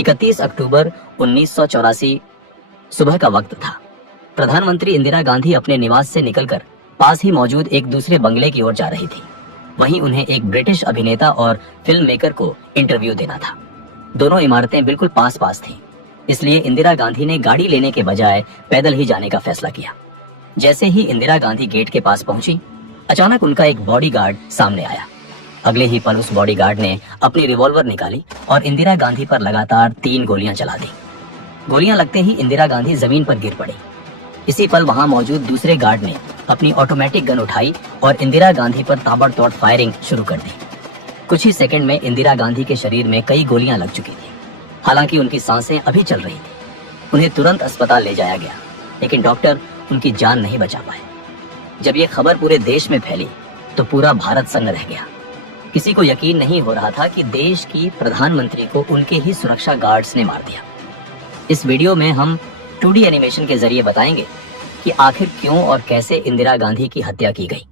31 अक्टूबर 1984 सुबह का वक्त था। प्रधानमंत्री इंदिरा गांधी अपने निवास से निकलकर पास ही मौजूद एक दूसरे बंगले की ओर जा रही थी। वहीं उन्हें एक ब्रिटिश अभिनेता और फिल्म मेकर को इंटरव्यू देना था। दोनों इमारतें बिल्कुल पास पास थीं, इसलिए इंदिरा गांधी ने गाड़ी लेने के बजाय पैदल ही जाने का फैसला किया। जैसे ही इंदिरा गांधी गेट के पास पहुंची, अचानक उनका एक बॉडीगार्ड सामने आया। अगले ही पल उस बॉडीगार्ड ने अपनी रिवॉल्वर निकाली और इंदिरा गांधी पर लगातार 3 गोलियां चला दी। गोलियां लगते ही इंदिरा गांधी जमीन पर गिर पड़ी। इसी पल वहां मौजूद दूसरे गार्ड ने अपनी ऑटोमेटिक गन उठाई और इंदिरा गांधी पर ताबड़तोड़ फायरिंग शुरू कर दी। कुछ ही सेकंड में इंदिरा गांधी के शरीर में कई गोलियां लग चुकी थी। हालांकि उनकी सांसें अभी चल रही थी। उन्हें तुरंत अस्पताल ले जाया गया, लेकिन डॉक्टर उनकी जान नहीं बचा पाए। जब ये खबर पूरे देश में फैली तो पूरा भारत सन्न रह गया। किसी को यकीन नहीं हो रहा था कि देश की प्रधानमंत्री को उनके ही सुरक्षा गार्ड्स ने मार दिया। इस वीडियो में हम 2D एनिमेशन के जरिए बताएंगे कि आखिर क्यों और कैसे इंदिरा गांधी की हत्या की गई।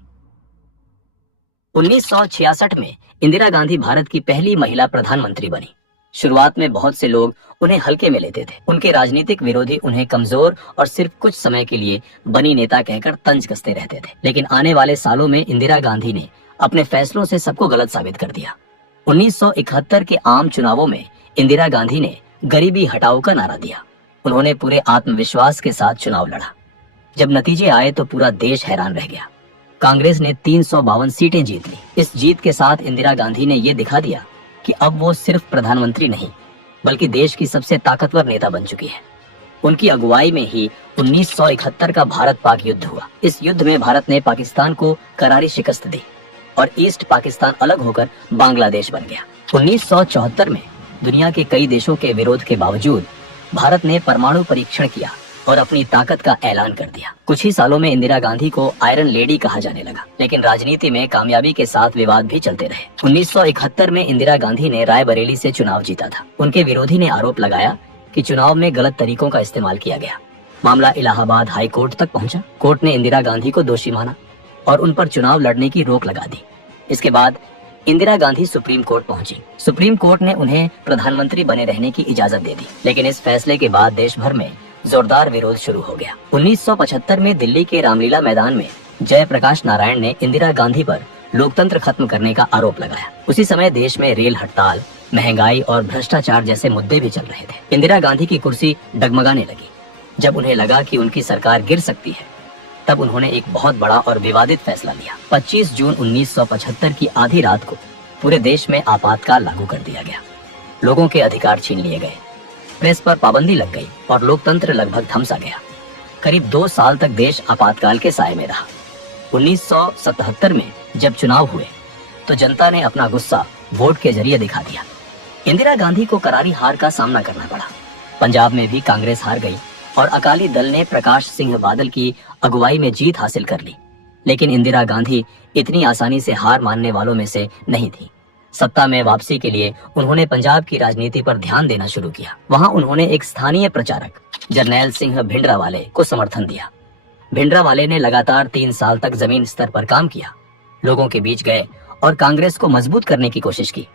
1966 में इंदिरा गांधी भारत की पहली महिला प्रधानमंत्री बनी। शुरुआत में बहुत से लोग उन्हें हल्के में लेते थे। उनके राजनीतिक विरोधी उन्हें कमजोर और सिर्फ कुछ समय के लिए बनी नेता कहकर तंज कसते रहते थे। लेकिन आने वाले सालों में इंदिरा गांधी ने अपने फैसलों से सबको गलत साबित कर दिया। 1971 के आम चुनावों में इंदिरा गांधी ने गरीबी हटाओ का नारा दिया। उन्होंने पूरे आत्मविश्वास के साथ चुनाव लड़ा। जब नतीजे आए तो पूरा देश हैरान रह गया। कांग्रेस ने 352 सीटें जीत ली। इस जीत के साथ इंदिरा गांधी ने यह दिखा दिया कि अब वो सिर्फ प्रधानमंत्री नहीं, बल्कि देश की सबसे ताकतवर नेता बन चुकी है। उनकी अगुवाई में ही 1971 का भारत पाक युद्ध हुआ। इस युद्ध में भारत ने पाकिस्तान को करारी शिकस्त दी और ईस्ट पाकिस्तान अलग होकर बांग्लादेश बन गया। 1974 में दुनिया के कई देशों के विरोध के बावजूद भारत ने परमाणु परीक्षण किया और अपनी ताकत का ऐलान कर दिया। कुछ ही सालों में इंदिरा गांधी को आयरन लेडी कहा जाने लगा, लेकिन राजनीति में कामयाबी के साथ विवाद भी चलते रहे। 1971 में इंदिरा गांधी ने रायबरेली से चुनाव जीता था। उनके विरोधी ने आरोप लगाया कि चुनाव में गलत तरीकों का इस्तेमाल किया गया। मामला इलाहाबाद हाई कोर्ट तक पहुंचा। कोर्ट ने इंदिरा गांधी को दोषी माना और उन पर चुनाव लड़ने की रोक लगा दी। इसके बाद इंदिरा गांधी सुप्रीम कोर्ट पहुंची। सुप्रीम कोर्ट ने उन्हें प्रधानमंत्री बने रहने की इजाजत दे दी, लेकिन इस फैसले के बाद देश भर में जोरदार विरोध शुरू हो गया। 1975 में दिल्ली के रामलीला मैदान में जयप्रकाश नारायण ने इंदिरा गांधी पर लोकतंत्र खत्म करने का आरोप लगाया। उसी समय देश में रेल हड़ताल, महंगाई और भ्रष्टाचार जैसे मुद्दे भी चल रहे थे। इंदिरा गांधी की कुर्सी डगमगाने लगी। जब उन्हें लगा कि उनकी सरकार गिर सकती है, तब उन्होंने एक बहुत बड़ा और विवादित फैसला लिया। 25 जून 1975 की आधी रात को पूरे देश में आपातकाल लागू कर दिया गया। लोगों के अधिकार छीन लिए गए, प्रेस पर पाबंदी लग गई और लोकतंत्र लगभग थमसा गया। करीब 2 साल तक देश आपातकाल के साए में रहा। 1977 में जब चुनाव हुए तो जनता ने अपना गुस्सा वोट के जरिए दिखा दिया। इंदिरा गांधी को करारी हार का सामना करना पड़ा। पंजाब में भी कांग्रेस हार गई और अकाली दल ने प्रकाश सिंह बादल की अगुवाई में जीत हासिल कर ली। लेकिन इंदिरा गांधी इतनी आसानी से हार मानने वालों में से नहीं थी। सत्ता में वापसी के लिए उन्होंने पंजाब की राजनीति पर ध्यान देना शुरू किया। वहां उन्होंने एक स्थानीय प्रचारक जरनैल सिंह भिंडरावाले को समर्थन दिया। भिंडरावाले ने लगातार 3 साल तक जमीन स्तर पर काम किया, लोगों के बीच गए और कांग्रेस को मजबूत करने की कोशिश की।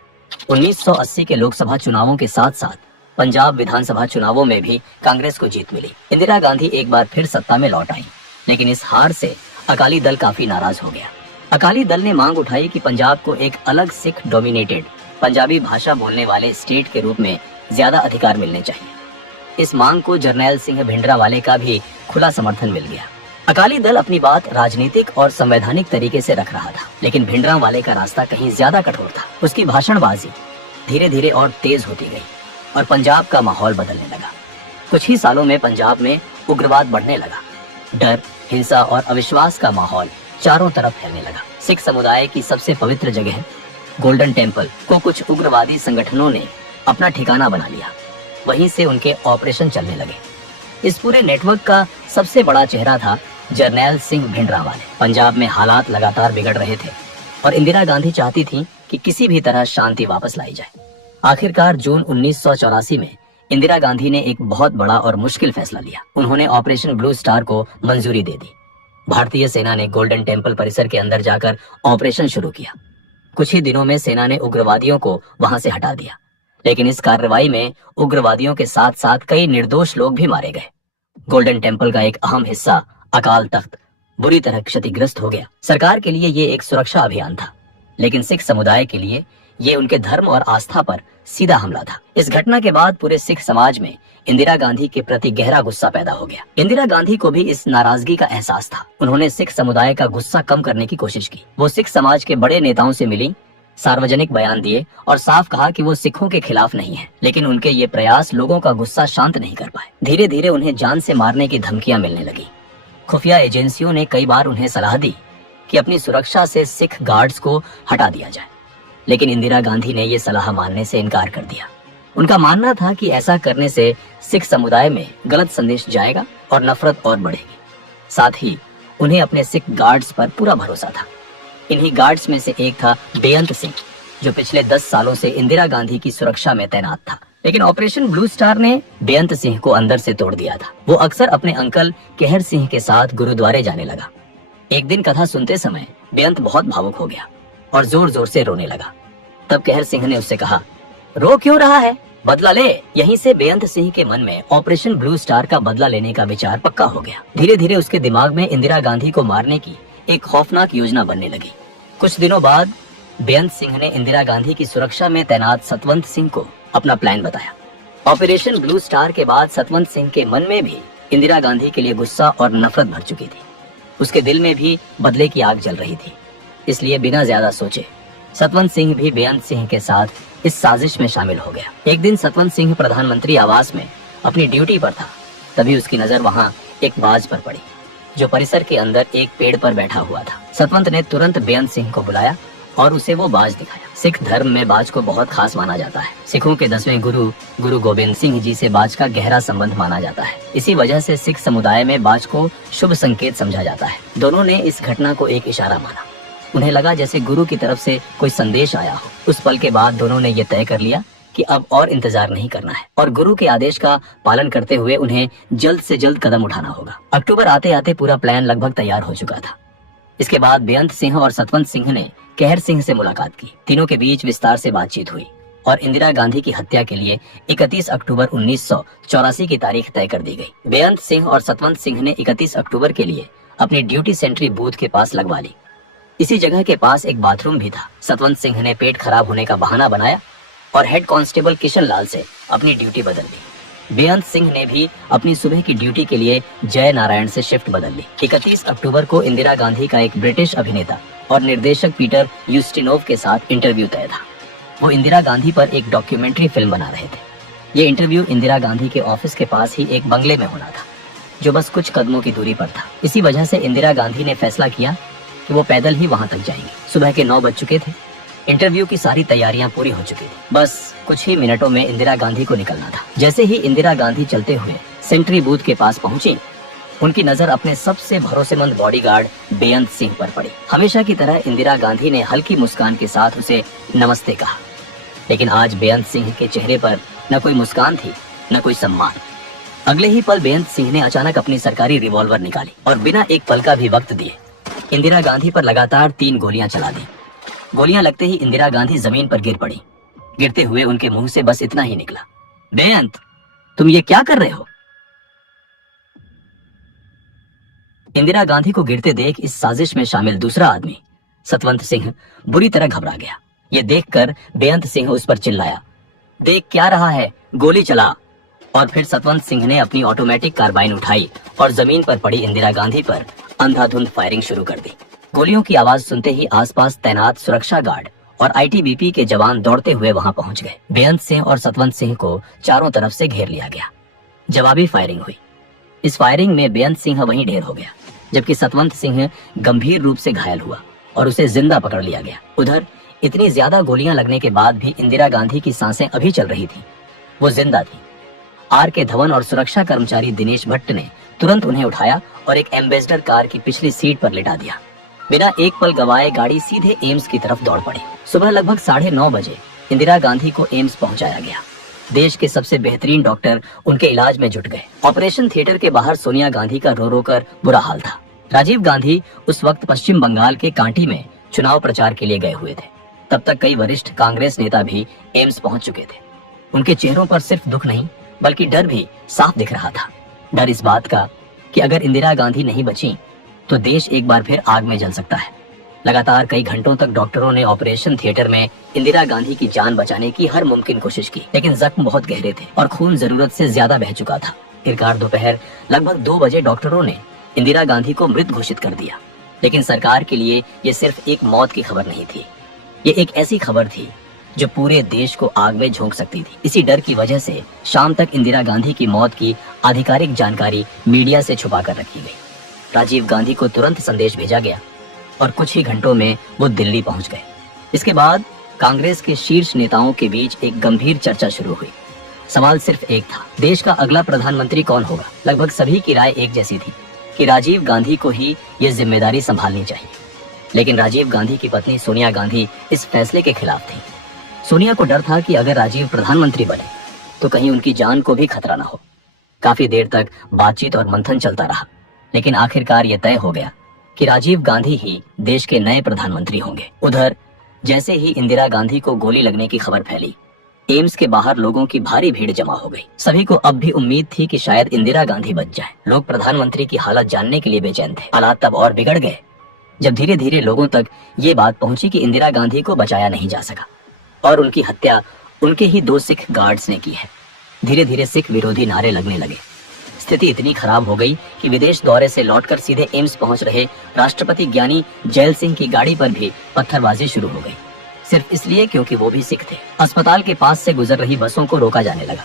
1980 के लोकसभा चुनावों के साथ साथ पंजाब विधानसभा चुनावों में भी कांग्रेस को जीत मिली। इंदिरा गांधी एक बार फिर सत्ता में लौट आई, लेकिन इस हार से अकाली दल काफी नाराज हो गया। अकाली दल ने मांग उठाई कि पंजाब को एक अलग सिख डोमिनेटेड पंजाबी भाषा बोलने वाले स्टेट के रूप में ज्यादा अधिकार मिलने चाहिए। इस मांग को जरनैल सिंह भिंडरावाले का भी खुला समर्थन मिल गया। अकाली दल अपनी बात राजनीतिक और संवैधानिक तरीके से रख रहा था, लेकिन भिंडरावाले का रास्ता कहीं ज्यादा कठोर था। उसकी भाषणबाजी धीरे धीरे और तेज होती गई और पंजाब का माहौल बदलने लगा। कुछ ही सालों में पंजाब में उग्रवाद बढ़ने लगा। डर, हिंसा और अविश्वास का माहौल चारों तरफ फैलने लगा। सिख समुदाय की सबसे पवित्र जगह गोल्डन टेम्पल को कुछ उग्रवादी संगठनों ने अपना ठिकाना बना लिया। वहीं से उनके ऑपरेशन चलने लगे। इस पूरे नेटवर्क का सबसे बड़ा चेहरा था जरनैल सिंह भिंडरावाले। पंजाब में हालात लगातार बिगड़ रहे थे और इंदिरा गांधी चाहती थी कि किसी भी तरह शांति वापस लाई जाए। आखिरकार जून 1984 में इंदिरा गांधी ने एक बहुत बड़ा और मुश्किल फैसला लिया। उन्होंने ऑपरेशन ब्लू स्टार को मंजूरी दे दी। भारतीय सेना ने गोल्डन टेम्पल परिसर के अंदर जाकर ऑपरेशन शुरू किया। कुछ ही दिनों में सेना ने उग्रवादियों को वहां से हटा दिया, लेकिन इस कार्रवाई में उग्रवादियों के साथ साथ कई निर्दोष लोग भी मारे गए। गोल्डन टेम्पल का एक अहम हिस्सा अकाल तख्त बुरी तरह क्षतिग्रस्त हो गया। सरकार के लिए ये एक सुरक्षा अभियान था, लेकिन सिख समुदाय के लिए ये उनके धर्म और आस्था पर सीधा हमला था। इस घटना के बाद पूरे सिख समाज में इंदिरा गांधी के प्रति गहरा गुस्सा पैदा हो गया। इंदिरा गांधी को भी इस नाराजगी का एहसास था। उन्होंने सिख समुदाय का गुस्सा कम करने की कोशिश की। वो सिख समाज के बड़े नेताओं से मिली, सार्वजनिक बयान दिए और साफ कहा कि वो सिखों के खिलाफ नहीं है। लेकिन उनके ये प्रयास लोगों का गुस्सा शांत नहीं कर पाए। धीरे धीरे उन्हें जान से मारने की धमकियां मिलने लगी। खुफिया एजेंसियों ने कई बार उन्हें सलाह दी कि अपनी सुरक्षा से सिख गार्ड्स को हटा दिया जाए, लेकिन इंदिरा गांधी ने ये सलाह मानने से इनकार कर दिया। उनका मानना था कि ऐसा करने से सिख समुदाय में गलत संदेश जाएगा और नफरत और बढ़ेगी। साथ ही उन्हें अपने सिख गार्ड्स पर पूरा भरोसा था। इन्हीं गार्ड्स में से एक था बेअंत सिंह, जो पिछले 10 सालों से इंदिरा गांधी की सुरक्षा में तैनात था। लेकिन ऑपरेशन ब्लू स्टार ने बेअंत सिंह को अंदर से तोड़ दिया था। वो अक्सर अपने अंकल केहर सिंह के साथ गुरुद्वारे जाने लगा। एक दिन कथा सुनते समय बेअंत बहुत भावुक हो गया और जोर जोर से रोने लगा। तब केहर सिंह ने उससे कहा, रो क्यों रहा है, बदला ले। यहीं से बेअंत सिंह के मन में ऑपरेशन ब्लू स्टार का बदला लेने का विचार पक्का हो गया। धीरे धीरे उसके दिमाग में इंदिरा गांधी को मारने की एक खौफनाक योजना बनने लगी। कुछ दिनों बाद बेअंत सिंह ने इंदिरा गांधी की सुरक्षा में तैनात सतवंत सिंह को अपना प्लान बताया। ऑपरेशन ब्लू स्टार के बाद सतवंत सिंह के मन में भी इंदिरा गांधी के लिए गुस्सा और नफरत भर चुकी थी। उसके दिल में भी बदले की आग जल रही थी। इसलिए बिना ज्यादा सोचे सतवंत सिंह भी बेअंत सिंह के साथ इस साजिश में शामिल हो गया। एक दिन सतवंत सिंह प्रधानमंत्री आवास में अपनी ड्यूटी पर था। तभी उसकी नजर वहां एक बाज पर पड़ी, जो परिसर के अंदर एक पेड़ पर बैठा हुआ था। सतवंत ने तुरंत बेअंत सिंह को बुलाया और उसे वो बाज दिखाया। सिख धर्म में बाज को बहुत खास माना जाता है। सिखों के 10वें गुरु गुरु गोबिंद सिंह जी से बाज का गहरा संबंध माना जाता है। इसी वजह से सिख समुदाय में बाज को शुभ संकेत समझा जाता है। दोनों ने इस घटना को एक इशारा माना। उन्हें लगा जैसे गुरु की तरफ से कोई संदेश आया हो। उस पल के बाद दोनों ने यह तय कर लिया कि अब और इंतजार नहीं करना है और गुरु के आदेश का पालन करते हुए उन्हें जल्द से जल्द कदम उठाना होगा। अक्टूबर आते आते पूरा प्लान लगभग तैयार हो चुका था। इसके बाद बेअंत सिंह और सतवंत सिंह ने केहर सिंह से मुलाकात की। तीनों के बीच विस्तार से बातचीत हुई और इंदिरा गांधी की हत्या के लिए 31 अक्टूबर 1984 की तारीख तय कर दी गई। बेअंत सिंह और सतवंत सिंह ने 31 अक्टूबर के लिए अपनी ड्यूटी सेंट्री बूथ के पास लगवा ली। इसी जगह के पास एक बाथरूम भी था। सतवंत सिंह ने पेट खराब होने का बहाना बनाया और हेड कांस्टेबल किशन लाल से अपनी ड्यूटी बदल ली। बेअंत सिंह ने भी अपनी सुबह की ड्यूटी के लिए जय नारायण से शिफ्ट बदल ली। 31 अक्टूबर को इंदिरा गांधी का एक ब्रिटिश अभिनेता और निर्देशक पीटर यूस्टिनोव के साथ इंटरव्यू तय था। वो इंदिरा गांधी पर एक डॉक्यूमेंट्री फिल्म बना रहे थे। ये इंटरव्यू इंदिरा गांधी के ऑफिस के पास ही एक बंगले में होना था, जो बस कुछ कदमों की दूरी पर था। इसी वजह से इंदिरा गांधी ने फैसला किया कि वो पैदल ही वहां तक जाएंगे। सुबह के 9 बज चुके थे। इंटरव्यू की सारी तैयारियां पूरी हो चुकी थी। बस कुछ ही मिनटों में इंदिरा गांधी को निकलना था। जैसे ही इंदिरा गांधी चलते हुए सेंट्री बूथ के पास पहुंची, उनकी नजर अपने सबसे भरोसेमंद बॉडीगार्ड बेअंत सिंह पर पड़ी। हमेशा की तरह इंदिरा गांधी ने हल्की मुस्कान के साथ उसे नमस्ते कहा, लेकिन आज बेअंत सिंह के चेहरे पर न कोई मुस्कान थी, न कोई सम्मान। अगले ही पल बेअंत सिंह ने अचानक अपनी सरकारी रिवॉल्वर निकाली और बिना एक पल का भी वक्त दिए इंदिरा गांधी पर लगातार 3 गोलियां चला दी। गोलियां लगते ही इंदिरा गांधी जमीन पर गिर पड़ी। गिरते हुए उनके मुंह से बस इतना ही निकला, बेअंत, तुम ये क्या कर रहे हो? इंदिरा गांधी को गिरते देख इस साजिश में शामिल दूसरा आदमी सतवंत सिंह बुरी तरह घबरा गया। ये देखकर बेअंत सिंह उस पर चिल्लाया, देख क्या रहा है, गोली चला। और फिर सतवंत सिंह ने अपनी ऑटोमेटिक कार्बाइन उठाई और जमीन पर पड़ी इंदिरा गांधी पर अंधाधुंध फायरिंग शुरू कर दी। गोलियों की आवाज सुनते ही आसपास तैनात सुरक्षा गार्ड और आईटीबीपी के जवान दौड़ते हुए वहां पहुंच गए। बेअंत सिंह और सतवंत सिंह को चारों तरफ से घेर लिया गया। जवाबी फायरिंग हुई। इस फायरिंग में बेअंत सिंह वहीं ढेर हो गया, जबकि सतवंत सिंह गंभीर रूप से घायल हुआ और उसे जिंदा पकड़ लिया गया। उधर इतनी ज्यादा गोलियां लगने के बाद भी इंदिरा गांधी की सांसें अभी चल रही थी। वो जिंदा थी। आर के धवन और सुरक्षा कर्मचारी दिनेश भट्ट ने तुरंत उन्हें उठाया और एक एम्बेसडर कार की पिछली सीट पर लिटा दिया। बिना एक पल गवाए गाड़ी सीधे एम्स की तरफ दौड़ पड़ी। सुबह लगभग 9:30 बजे इंदिरा गांधी को एम्स पहुंचाया गया। देश के सबसे बेहतरीन डॉक्टर उनके इलाज में जुट गए। ऑपरेशन थिएटर के बाहर सोनिया गांधी का रो रो कर बुरा हाल था। राजीव गांधी उस वक्त पश्चिम बंगाल के कांटी में चुनाव प्रचार के लिए गए हुए थे। तब तक कई वरिष्ठ कांग्रेस नेता भी एम्स पहुंच चुके थे। उनके चेहरों पर सिर्फ दुख नहीं बल्कि डर भी साफ दिख रहा था। डर इस बात का कि अगर इंदिरा गांधी नहीं बची तो देश एक बार फिर आग में जल सकता है। लगातार कई घंटों तक डॉक्टरों ने ऑपरेशन थिएटर में इंदिरा गांधी की जान बचाने की हर मुमकिन कोशिश की, लेकिन जख्म बहुत गहरे थे और खून जरूरत से ज्यादा बह चुका था। आखिरकार दोपहर लगभग 2 बजे डॉक्टरों ने इंदिरा गांधी को मृत घोषित कर दिया। लेकिन सरकार के लिए ये सिर्फ एक मौत की खबर नहीं थी, ये एक ऐसी खबर थी जो पूरे देश को आग में झोंक सकती थी। इसी डर की वजह से शाम तक इंदिरा गांधी की मौत की आधिकारिक जानकारी मीडिया से छुपा कर रखी गई। राजीव गांधी को तुरंत संदेश भेजा गया और कुछ ही घंटों में वो दिल्ली पहुंच गए। इसके बाद कांग्रेस के शीर्ष नेताओं के बीच एक गंभीर चर्चा शुरू हुई। सवाल सिर्फ एक था, देश का अगला प्रधानमंत्री कौन होगा। लगभग सभी की राय एक जैसी थी कि राजीव गांधी को ही ये जिम्मेदारी संभालनी चाहिए। लेकिन राजीव गांधी की पत्नी सोनिया गांधी इस फैसले के खिलाफ थी। सोनिया को डर था कि अगर राजीव प्रधानमंत्री बने तो कहीं उनकी जान को भी खतरा ना हो। काफी देर तक बातचीत और मंथन चलता रहा, लेकिन आखिरकार ये तय हो गया कि राजीव गांधी ही देश के नए प्रधानमंत्री होंगे। उधर जैसे ही इंदिरा गांधी को गोली लगने की खबर फैली, एम्स के बाहर लोगों की भारी भीड़ जमा हो गई। सभी को अब भी उम्मीद थी कि शायद इंदिरा गांधी बच जाए। लोग प्रधानमंत्री की हालत जानने के लिए बेचैन थे। हालात तब और बिगड़ गए जब धीरे धीरे लोगों तक ये बात पहुंची कि इंदिरा गांधी को बचाया नहीं जा सका और उनकी हत्या उनके ही 2 सिख गार्ड्स ने की है। धीरे धीरे सिख विरोधी नारे लगने लगे। स्थिति इतनी खराब हो गई कि विदेश दौरे से लौटकर सीधे एम्स पहुंच रहे राष्ट्रपति ज्ञानी जैल सिंह की गाड़ी पर भी पत्थरबाजी शुरू हो गई, सिर्फ इसलिए क्योंकि वो भी सिख थे। अस्पताल के पास से गुजर रही बसों को रोका जाने लगा।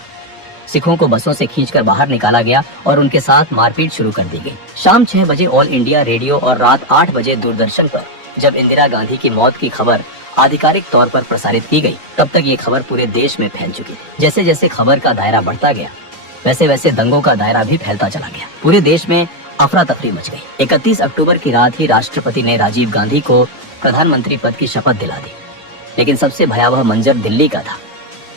सिखों को बसों से खींचकर बाहर निकाला गया और उनके साथ मारपीट शुरू कर दी गई। शाम 6 बजे ऑल इंडिया रेडियो और रात 8 बजे दूरदर्शन पर जब इंदिरा गांधी की मौत की खबर आधिकारिक तौर पर प्रसारित की गई, तब तक ये खबर पूरे देश में फैल चुकी थी। जैसे जैसे खबर का दायरा बढ़ता गया, वैसे वैसे दंगों का दायरा भी फैलता चला गया। पूरे देश में अफरा तफरी मच गई। 31 अक्टूबर की रात ही राष्ट्रपति ने राजीव गांधी को प्रधानमंत्री पद की शपथ दिला दी। लेकिन सबसे भयावह मंजर दिल्ली का था।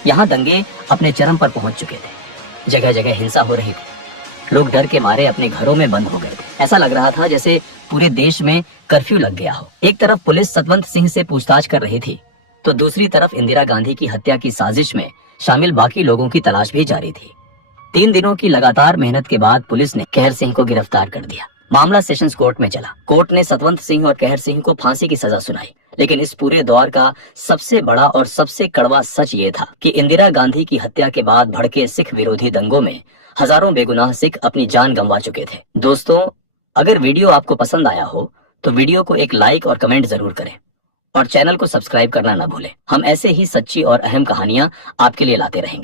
यहाँ दंगे अपने चरम पर पहुंच चुके थे। जगह जगह हिंसा हो रही थी। लोग डर के मारे अपने घरों में बंद हो गए थे। ऐसा लग रहा था जैसे पूरे देश में कर्फ्यू लग गया हो। एक तरफ पुलिस सतवंत सिंह से पूछताछ कर रही थी, तो दूसरी तरफ इंदिरा गांधी की हत्या की साजिश में शामिल बाकी लोगों की तलाश भी जारी थी। 3 दिनों की लगातार मेहनत के बाद पुलिस ने कहर सिंह को गिरफ्तार कर दिया। मामला सेशंस कोर्ट में चला। कोर्ट ने सतवंत सिंह और कहर सिंह को फांसी की सजा सुनाई। लेकिन इस पूरे दौर का सबसे बड़ा और सबसे कड़वा सच ये था कि इंदिरा गांधी की हत्या के बाद भड़के सिख विरोधी दंगों में हजारों बेगुनाह सिख अपनी जान गंवा चुके थे। दोस्तों, अगर वीडियो आपको पसंद आया हो तो वीडियो को एक लाइक और कमेंट जरूर करें और चैनल को सब्सक्राइब करना ना भूलें। हम ऐसे ही सच्ची और अहम कहानियां आपके लिए लाते रहेंगे।